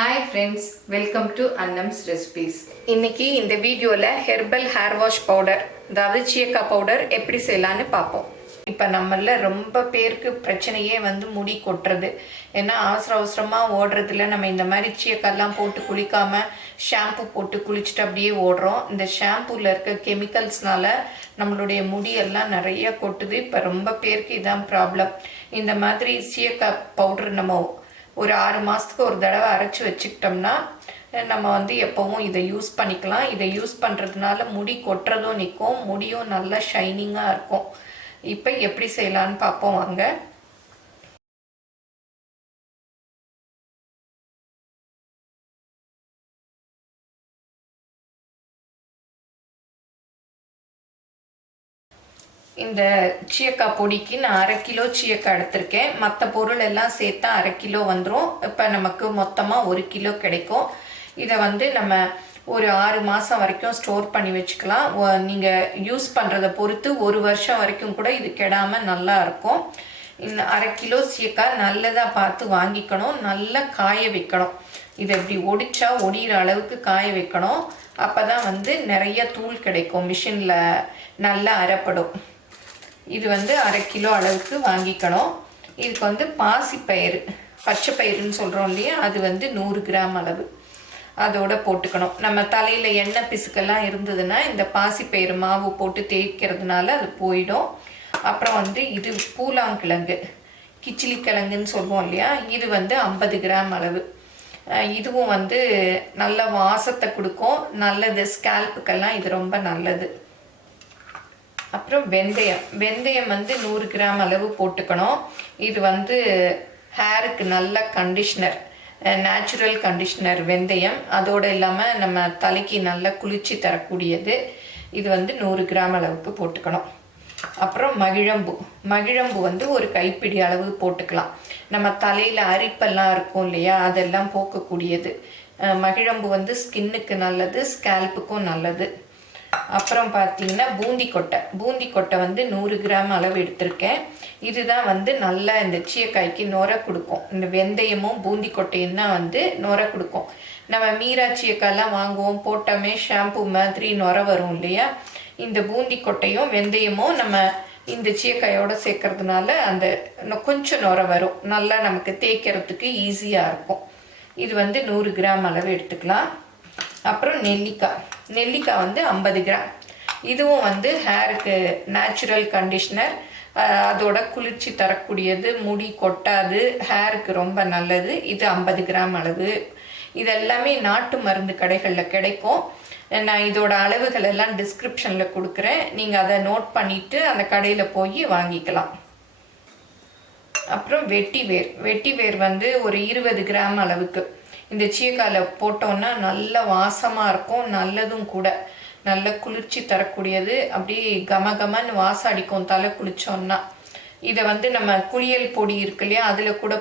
Hi friends, welcome to Annams recipes. இன்னைக்கு இந்த வீடியோல herbal hair wash powder அதாவது Shikakai powder எப்படி செய்யலாம்னு பாப்போம். இப்போ நம்மள ரொம்ப பேருக்கு பிரச்சனையே முடி கொட்றது. ஏன்னா அவசரமா ஓடுறதுல நம்ம இந்த மாதிரி சீயக்காய்லாம் போட்டு குளிக்காம ஷாம்பு போட்டு குளிச்சிட்டு அப்படியே ஓடுறோம். இந்த ஷாம்புல இருக்க கெமிக்கல்ஸ்னால நம்மளுடைய முடி எல்லாம் நிறைய கொட்டுது. இப்போ ரொம்ப பேருக்கு இதான் ப்ராப்ளம். இந்த மாதிரி Shikakai powder நம்ம ஒரு 6 மாதத்துக்கு ஒரு தடவை அரைச்சி வச்சுக்கிட்டோம்னா நம்ம எப்போவும் இதை யூஸ் பண்ணிக்கலாம். இதை யூஸ் பண்ணுறதுனால முடி கொட்டுறதும் நிற்கும், முடியும் நல்லா ஷைனிங்காக இருக்கும். இப்போ எப்படி செய்யலான்னு பார்ப்போம் வாங்க. இந்த சீயக்காய் பொடிக்கு நான் 1/2 கிலோ சீயக்காய் எடுத்திருக்கேன். மற்ற பொருள் எல்லாம் சேர்த்தா 1/2 கிலோ வந்துடும். இப்போ நமக்கு மொத்தமாக 1 கிலோ கிடைக்கும். இதை நம்ம ஒரு 6 மாதம் வரைக்கும் ஸ்டோர் பண்ணி வச்சுக்கலாம். நீங்கள் யூஸ் பண்ணுறதை பொறுத்து 1 வருஷம் வரைக்கும் கூட இது கெடாமல் நல்லா இருக்கும். இந்த 1/2 கிலோ சீயக்காய் நல்லதாக பார்த்து வாங்கிக்கணும், நல்லா காய வைக்கணும். இதை இப்படி ஒடிச்சா ஒடிகிற அளவுக்கு காய வைக்கணும். அப்போ தான் நிறைய தூள் கிடைக்கும், மிஷினில் நல்லா அரைப்படும். இது 1/2 கிலோ அளவுக்கு வாங்கிக்கணும். இதுக்கு பாசிப்பயிறு, பச்சை பயிறுன்னு சொல்கிறோம் இல்லையா, அது 100 கிராம் அளவு அதோட போட்டுக்கணும். நம்ம தலையில் எண்ணெய் பிசுக்கெல்லாம் இருந்ததுன்னா இந்த பாசிப்பயிறு மாவு போட்டு தேய்க்கிறதுனால அது போயிடும். அப்புறம் இது பூலாங்கிழங்கு, கிச்சிலி கிழங்குன்னு சொல்லுவோம் இல்லையா, இது 50 கிராம் அளவு. இதுவும் நல்ல வாசத்தை கொடுக்கும், நல்லது, ஸ்கேல்ப்புக்கெல்லாம் இது ரொம்ப நல்லது. அப்புறம் வெந்தயம் 100 கிராம் அளவு போட்டுக்கணும். இது ஹேருக்கு நல்ல கண்டிஷ்னர், நேச்சுரல் கண்டிஷ்னர் வெந்தயம். அதோடு இல்லாமல் நம்ம தலைக்கு நல்ல குளிர்ச்சி தரக்கூடியது. இது 100 கிராம் அளவுக்கு போட்டுக்கணும். அப்புறம் மகிழம்பு ஒரு கைப்பிடி அளவு போட்டுக்கலாம். நம்ம தலையில் அரிப்பெல்லாம் இருக்கும் இல்லையா, அதெல்லாம் போக்கக்கூடியது. மகிழம்பு ஸ்கின்னுக்கு நல்லது, ஸ்கேல்ப்புக்கும் நல்லது. அப்புறம் பார்த்தீங்கன்னா பூந்தி கொட்டை 100 கிராம் அளவு எடுத்திருக்கேன். இதுதான் நல்லா இந்த சீயக்காய்க்கு நுரை கொடுக்கும். இந்த வெந்தயமும் பூந்தி கொட்டையும் தான் நுரை கொடுக்கும். நம்ம மீரா சீயக்காயெல்லாம் வாங்குவோம், போட்டோமே ஷாம்பு மாதிரி நுரை வரும் இல்லையா, இந்த பூந்தி கொட்டையும் வெந்தயமும் நம்ம இந்த சீயக்காயோடு சேர்க்கறதுனால அந்த கொஞ்சம் நுரை வரும், நல்லா நமக்கு தேய்க்கிறதுக்கு ஈஸியாக இருக்கும். இது 100 கிராம் அளவு எடுத்துக்கலாம். அப்புறம் நெல்லிக்காய் 50 கிராம். இதுவும் ஹேருக்கு நேச்சுரல் கண்டிஷ்னர், அதோட குளிர்ச்சி தரக்கூடியது, முடி கொட்டாது, ஹேருக்கு ரொம்ப நல்லது. இது 50 கிராம் அளவு. இதெல்லாமே நாட்டு மருந்து கடைகளில் கிடைக்கும். நான் இதோட அளவுகள் எல்லாம் டிஸ்கிரிப்ஷனில் கொடுக்குறேன், நீங்கள் அதை நோட் பண்ணிவிட்டு அந்த கடையில் போய் வாங்கிக்கலாம். அப்புறம் வெட்டிவேர் ஒரு 20 கிராம் அளவுக்கு. இந்த சீயக்காயில் போட்டோன்னா நல்ல வாசமாக இருக்கும், நல்லதும் கூட, நல்ல குளிர்ச்சி தரக்கூடியது. அப்படியே கமகமன்னு வாசம் அடிக்கும் தலை குளித்தோன்னா. இதை நம்ம குளியல் பொடி இருக்கு இல்லையா, அதில் கூட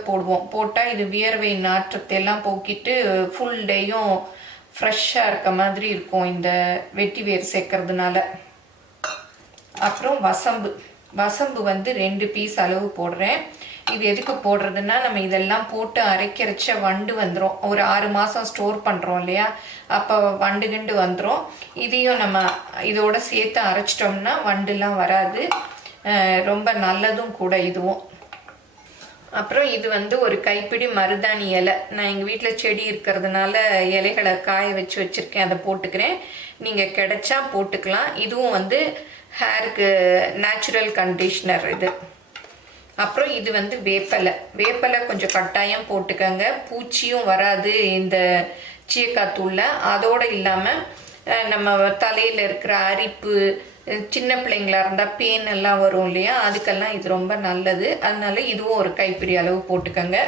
போட்டால் இது வியர்வை நாற்றத்தை எல்லாம் போக்கிட்டு ஃபுல் டேயும் ஃப்ரெஷ்ஷாக இருக்க மாதிரி இருக்கும் இந்த வெட்டிவேர் சேர்க்கறதுனால. அப்புறம் வசம்பு 2 பீஸ் அளவு போடுறேன். இது எதுக்கு போடுறதுன்னா, நம்ம இதெல்லாம் போட்டு அரைக்கிறச்ச வண்டு வந்துடும். ஒரு 6 மாதம் ஸ்டோர் பண்ணுறோம் இல்லையா, அப்போ வண்டு வந்துடும். இதையும் நம்ம இதோட சேர்த்து அரைச்சிட்டோம்னா வண்டுலாம் வராது, ரொம்ப நல்லதும் கூட இதுவும். அப்புறம் இது ஒரு கைப்பிடி மருதாணி இலை. நான் எங்கள் வீட்டில் செடி இருக்கிறதுனால இலைகளை காய வச்சுருக்கேன், அதை போட்டுக்கிறேன். நீங்கள் கிடைச்சா போட்டுக்கலாம். இதுவும் ஹேருக்கு நேச்சுரல் கண்டிஷ்னர் இது. அப்புறம் இது வேப்பலை கொஞ்சம் கட்டாயம் போட்டுக்கங்க, பூச்சியும் வராது இந்த சீயக்காய் தூளில். அதோடு இல்லாமல் நம்ம தலையில் இருக்கிற அரிப்பு, சின்ன பிள்ளைங்களா இருந்தால் பேன் எல்லாம் வரும் இல்லையா, அதுக்கெல்லாம் இது ரொம்ப நல்லது. அதனால இதுவும் ஒரு கைப்பிடி அளவு போட்டுக்கங்க.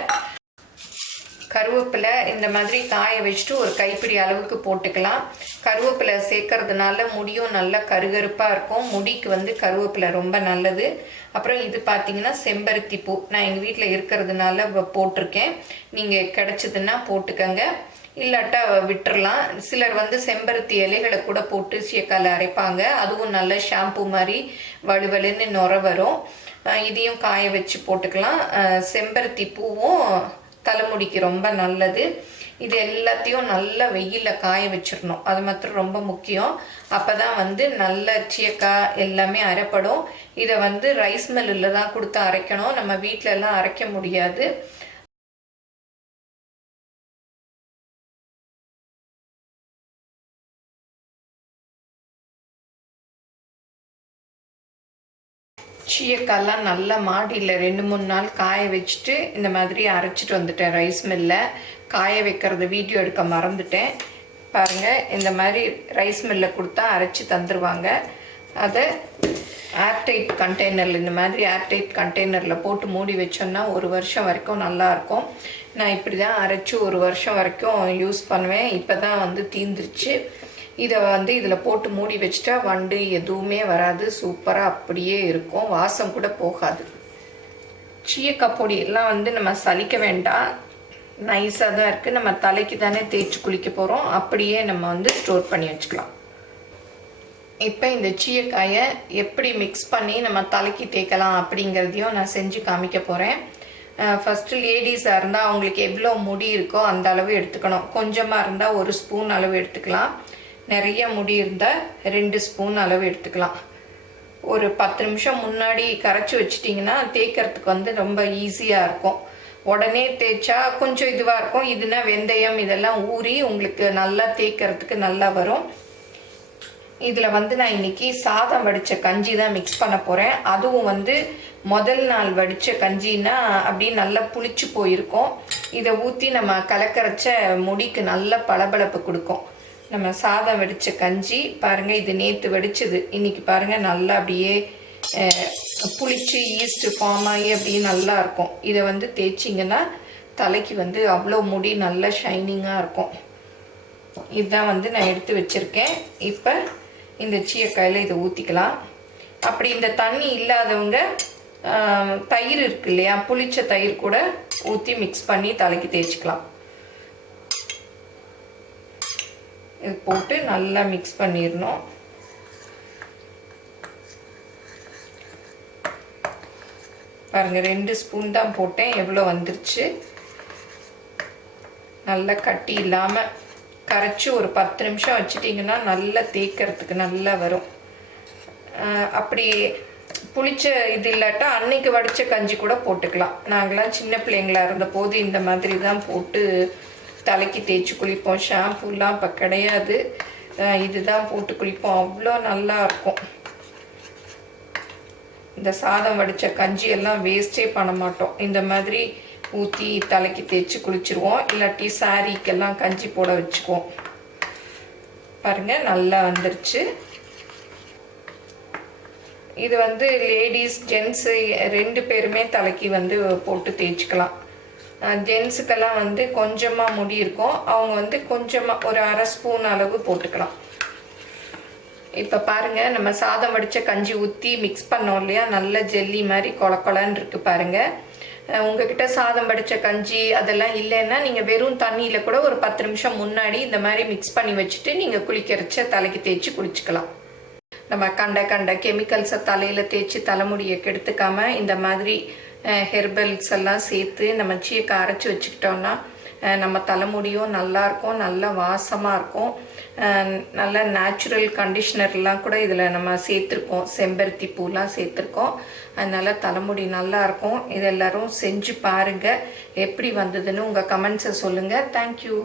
கருவேப்பிலை இந்த மாதிரி காய வச்சுட்டு ஒரு கைப்பிடி அளவுக்கு போட்டுக்கலாம். கருவேப்பிலை சேர்க்கறதுனால முடியும் நல்லா கருகருப்பாக இருக்கும். முடிக்கு கருவேப்பிலை ரொம்ப நல்லது. அப்புறம் இது பார்த்தீங்கன்னா செம்பருத்தி பூ, நான் எங்கள் வீட்டில் இருக்கிறதுனால போட்டிருக்கேன். நீங்கள் கிடச்சிதுன்னா போட்டுக்கங்க, இல்லாட்டா விட்டுறலாம். சிலர் செம்பருத்தி இலைகளை கூட போட்டு சீயக்காயில் அரைப்பாங்க, அதுவும் நல்ல ஷாம்பு மாதிரி வலுவலுன்னு நுரை வரும். இதையும் காய வச்சு போட்டுக்கலாம். செம்பருத்தி பூவும் தலைமுடிக்கு ரொம்ப நல்லது. இது எல்லாத்தையும் நல்லா வெயிலில் காய வச்சிடணும். அது மாத்திரம் ரொம்ப முக்கியம். அப்போ தான் வந்து நல்ல சீயக்காய் எல்லாமே அரைப்படும். இதை வந்து ரைஸ் மில்லில் தான் கொடுத்து அரைக்கணும். நம்ம வீட்டிலலாம் அரைக்க முடியாது. சீயக்காயெல்லாம் நல்லா மாடியில் 2-3 நாள் காய வச்சுட்டு இந்த மாதிரி அரைச்சிட்டு வந்துட்டேன். ரைஸ் மில்லில் காய வைக்கிறது வீடியோ எடுக்க மறந்துட்டேன். பாருங்கள், இந்த மாதிரி ரைஸ் மில்லில் கொடுத்தா அரைச்சி தந்துடுவாங்க. அதை ஏர்டைட் கண்டெய்னரில், இந்த மாதிரி ஏர்டைட் கண்டெய்னரில் போட்டு மூடி வச்சோன்னா 1 வருஷம் வரைக்கும் நல்லாயிருக்கும். நான் இப்படி தான் அரைச்சி 1 வருஷம் வரைக்கும் யூஸ் பண்ணுவேன். இப்போ தான் வந்து தீந்துருச்சு. இதை வந்து இதில் போட்டு மூடி வச்சுட்டா வண்டு எதுவுமே வராது. சூப்பராக அப்படியே இருக்கும். வாசம் கூட போகாது. சீயக்காய் பொடி எல்லாம் வந்து நம்ம சலிக்க வேண்டாம். நைஸாக தான் இருக்குது. நம்ம தலைக்கு தானே தேய்ச்சி குளிக்க போகிறோம். அப்படியே நம்ம வந்து ஸ்டோர் பண்ணி வச்சுக்கலாம். இப்போ இந்த சீயக்காயை எப்படி மிக்ஸ் பண்ணி நம்ம தலைக்கு தேய்க்கலாம் அப்படிங்கிறதையும் நான் செஞ்சு காமிக்க போகிறேன். ஃபஸ்ட்டு லேடிஸாக இருந்தால் அவங்களுக்கு எவ்வளோ முடி இருக்கோ அந்த அளவு எடுத்துக்கணும். கொஞ்சமாக இருந்தால் 1 ஸ்பூன் அளவு எடுத்துக்கலாம். நிறைய முடி இருந்தால் 2 ஸ்பூன் அளவு எடுத்துக்கலாம். ஒரு 10 நிமிஷம் முன்னாடி கரைச்சி வச்சிட்டிங்கன்னா தேய்க்கிறதுக்கு வந்து ரொம்ப ஈஸியாக இருக்கும். உடனே தேய்ச்சா கொஞ்சம் இதுவாக இருக்கும். இதுனா வெந்தயம் இதெல்லாம் ஊறி உங்களுக்கு நல்லா தேய்க்கிறதுக்கு நல்லா வரும். இதில் வந்து நான் இன்றைக்கி சாதம் வடித்த கஞ்சி தான் மிக்ஸ் பண்ண போகிறேன். அதுவும் வந்து முதல் நாள் வடித்த கஞ்சின்னா அப்படியே நல்லா புளிச்சு போயிருக்கும். இதை ஊற்றி நம்ம கலக்கரைச்ச முடிக்கு நல்ல பளபளப்பு கொடுக்கும். நம்ம சாதம் வடித்த கஞ்சி பாருங்கள், இது நேற்று வடித்தது. இன்றைக்கி பாருங்கள் நல்லா அப்படியே புளிச்சு ஈஸ்ட்டு ஃபார்ம் ஆகி அப்படியே நல்லா இருக்கும். இதை வந்து தேய்ச்சிங்கன்னா தலைக்கு வந்து அவ்வளோ முடி நல்லா ஷைனிங்காக இருக்கும். இதுதான் வந்து நான் எடுத்து வச்சுருக்கேன். இப்போ இந்த சீயக்காயில் இதை ஊற்றிக்கலாம். அப்படி இந்த தண்ணி இல்லாதவங்க தயிர் இருக்கு இல்லையா, புளிச்ச தயிர் கூட ஊற்றி மிக்ஸ் பண்ணி தலைக்கு தேய்ச்சிக்கலாம். இது போட்டு நல்லா மிக்ஸ் பண்ணிடணும். பாருங்கள், 2 ஸ்பூன் தான் போட்டேன். எவ்வளோ வந்துருச்சு. நல்லா கட்டி இல்லாமல் கரைச்சி ஒரு 10 நிமிஷம் வச்சிட்டிங்கன்னா நல்லா தேய்க்கிறதுக்கு நல்லா வரும். அப்படி புளிச்ச இது இல்லாட்டா அன்னைக்கு வடித்த கஞ்சி கூட போட்டுக்கலாம். நாங்களாம் சின்ன பிள்ளைங்களா இருந்த போது இந்த மாதிரி தான் போட்டு தலைக்கு தேய்ச்சி குளிப்போம். ஷாம்பூலாம் இப்போ கிடையாது. இதுதான் போட்டு குளிப்போம். அவ்வளோ நல்லா இருக்கும். இந்த சாதம் வடித்த கஞ்சி எல்லாம் வேஸ்ட்டே பண்ண மாட்டோம். இந்த மாதிரி ஊற்றி தலைக்கு தேய்ச்சி குளிச்சிருவோம். இல்லாட்டி சாரீக்கெல்லாம் கஞ்சி போட வச்சுக்குவோம். பாருங்கள், நல்லா வந்துருச்சு. இது வந்து லேடிஸ் ஜென்ஸு 2 பேருமே தலைக்கு வந்து போட்டு தேய்ச்சிக்கலாம். ஜென்ஸுக்கெல்லாம் வந்து கொஞ்சமாக முடி இருக்கும். அவங்க வந்து கொஞ்சமாக ஒரு 1/2 ஸ்பூன் அளவு போட்டுக்கலாம். இப்போ பாருங்கள், நம்ம சாதம் வடித்த கஞ்சி ஊற்றி மிக்ஸ் பண்ணோம் இல்லையா, நல்ல ஜெல்லி மாதிரி கொலன்னு இருக்குது பாருங்கள். உங்ககிட்ட சாதம் வடித்த கஞ்சி அதெல்லாம் இல்லைன்னா நீங்கள் வெறும் தண்ணியில் கூட ஒரு 10 நிமிஷம் முன்னாடி இந்த மாதிரி மிக்ஸ் பண்ணி வச்சுட்டு நீங்கள் குளிக்கிறச்ச தலைக்கு தேய்ச்சி குளிச்சுக்கலாம். நம்ம கண்ட கெமிக்கல்ஸை தலையில் தேய்ச்சி தலைமுடியை கெடுத்துக்காமல் இந்த மாதிரி ஹெர்பல்ஸ் எல்லாம் சேர்த்து நம்ம சீயக்காய் அரைச்சி வச்சுக்கிட்டோம்னா நம்ம தலைமுடியும் நல்லாயிருக்கும். நல்ல வாசமாக இருக்கும். நல்ல நேச்சுரல் கண்டிஷ்னர்லாம் கூட இதில் நம்ம சேர்த்துருக்கோம். செம்பருத்தி பூலாம் சேர்த்துருக்கோம். அதனால் தலைமுடி நல்லாயிருக்கும். இது எல்லோரும் செஞ்சு பாருங்கள். எப்படி வந்ததுன்னு உங்கள் கமெண்ட்ஸை சொல்லுங்கள். தேங்க்யூ.